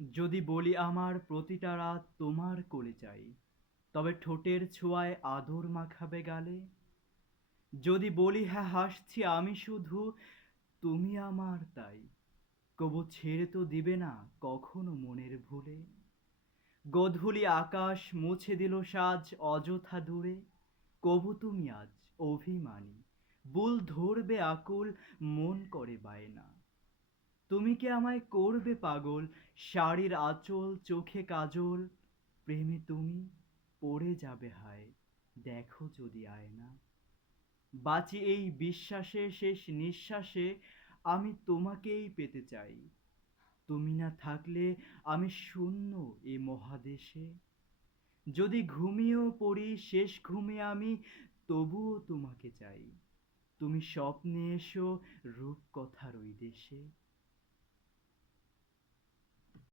যদি বলি আমার প্রতিটা রাত তোমার কোলে চাই, তবে ঠোঁটের ছোঁয়ায় আদর মাখাবে গালে। যদি বলি হ্যাঁ হাসছি আমি শুধু, তুমি আমার তাই, কবু ছেড়ে তো দিবে না কখনো মনের ভুলে। গোধূলি আকাশ মুছে দিল সাজ অযথা দূরে, কবু তুমি আজ অভিমানী, বুল ধরবে আকুল, মন করে বায়না। তুমি কি আমায় করবে পাগল, শাড়ির আঁচল চোখে কাজল, প্রেমে তুমি পড়ে যাবে হায়, দেখো যদি আয়না। বাঁচি এই বিশ্বাসে শেষ নিঃশ্বাসে, আমি তোমাকেই পেতে চাই। তুমি না থাকলে আমি শূন্য এ মহাদেশে। যদি ঘুমিয়েও পড়ি শেষ ঘুমে আমি, তবুও তোমাকে চাই। তুমি স্বপ্নে এসো রূপকথার ওই দেশে।